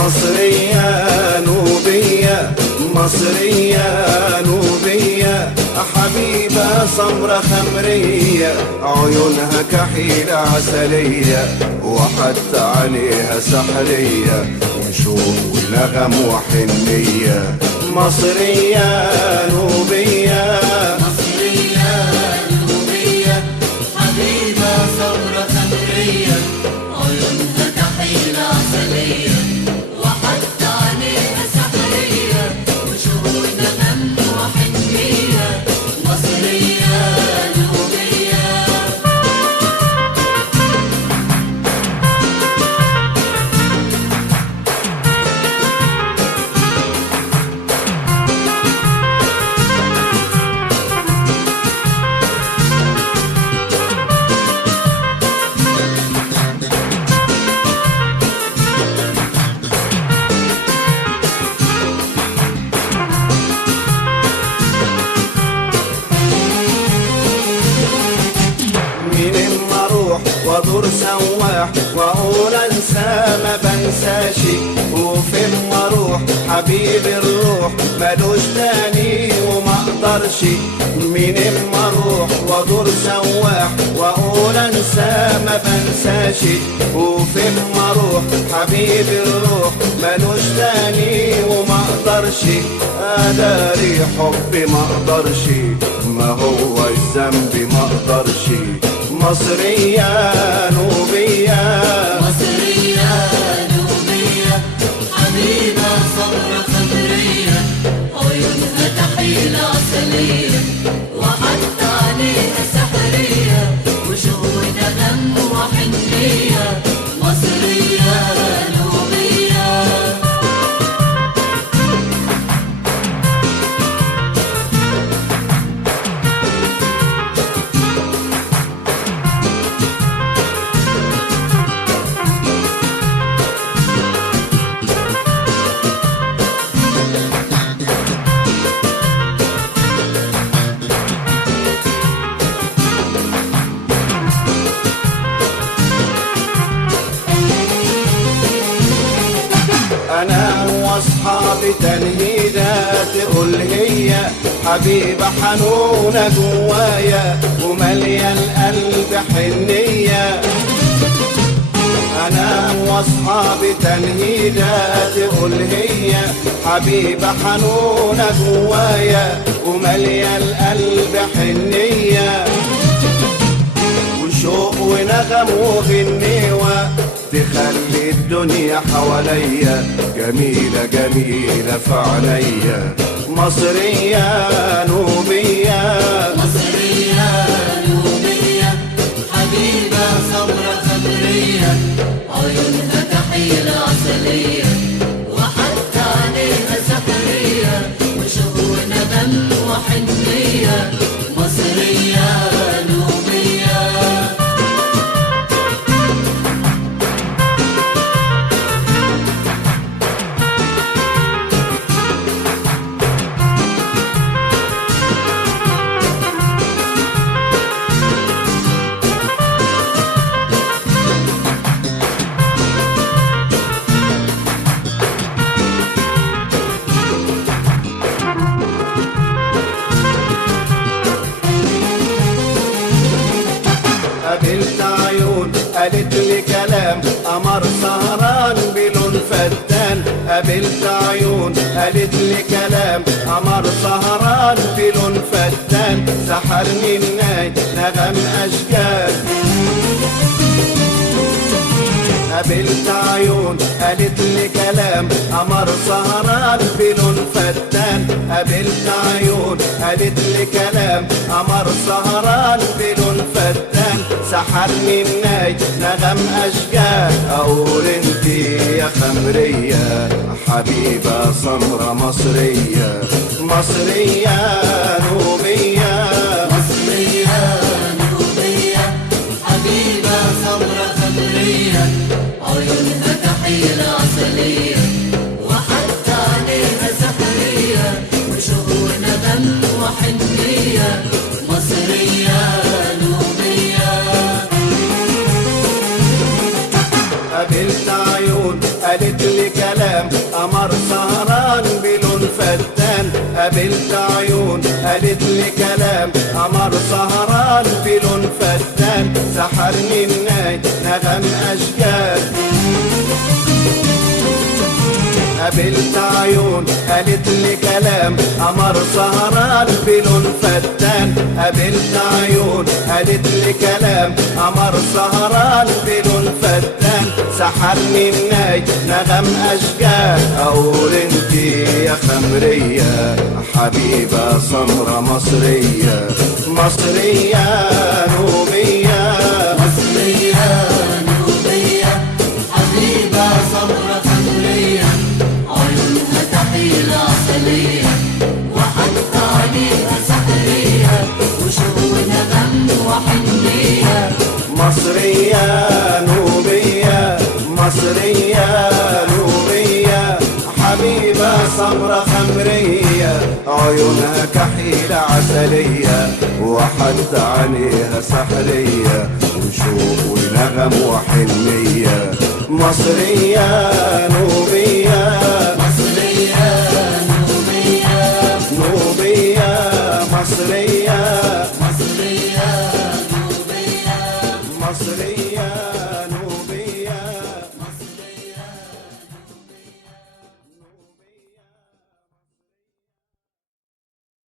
مصرية نوبية مصرية نوبية حبيبة سمرة خمرية عيونها كحيلة عسلية وحتى عليها سحرية وشوق ونغم وحنية مصرية نوبية مصرية نوبية حبيبة سمرة خمرية عيونها كحيلة عسلية وحتى عليها سحرية وشوق ونغم وحنية مصرية نوبية. وادور سواح واقول انسى ما بنساشي وفي ما اروح حبيب الروح ملوش تاني وما اقدرش من اما اروح وادور سواح واقول انسى ما بنساشي وفي ما اروح حبيب الروح ملوش تاني وما اقدرش اداري حبي ما اقدرش ما هو الذنب ما اقدرش مصرية نوبية مصرية نوبية حبيبة سمرة خمرية عيونها كحيلة عسلية وحتى عليها سحرية وشوق ونغم وحنية مصرية نوبية. أنا وأصحابي تنهيدات تقول هي حبيبة حنونة جوايا ومالية القلب حنية أنا وأصحابي تنهيدات تقول هي حبيبة حنونة جوايا ومالية القلب حنية وشوق ونغم وغنيوة تخلي الدنيا حواليا جميلة جميلة في عينيا مصرية نوبية مصرية نوبية حبيبة سمرة خمرية عيونها كحيلة عسلية وحتى عليها سحرية وشوق ونغم وحنية مصرية نوبية. قابلت عيون قالت لي كلام قمر سهران بلون فتان قابلت عيون قالت لي كلام قمر سهران بلون فتان سحرني الناي نغم اشجار قابلت عيون قالت لي كلام قمر سهران بلون فتان قابلت عيون قالت لي كلام قمر سهران بلون فتان سحرني الناي نغم اشجار اقول انتي يا خمرية حبيبة سمرة مصرية مصرية نوبية مصرية نوبية حبيبة سمرة خمرية عيونها كحيلة عسلية وحتى عليها سحرية وشوق ونغم وحنية مصرية نوبية. قابلت عيون قالت لي لي كلام قمر سهران بلون فتان. قابلت عيون قالت لي كلام قمر سهران بلون فتان. سحرني الناي نغم أشجار. قابلت عيون قالت لي كلام قمر سهران بلون فتان. قابلت عيون قالت لي كلام قمر سهران بلون فتان. سحرني الناي نغم أشجار. أقول انتي يا خمرية حبيبة سمرة مصرية، مصرية نوبية، مصرية نوبية حبيبة سمرة خمرية عيونها كحيلة عسلية وحتى عينيها سحرية وشوق نغم وحنية. مصرية نوبية، مصرية نوبية حبيبة سمرة خمرية عيونها كحيلة عسلية وحتى عينيها سحرية وشوق ونغم وحنية. مصرية نوبية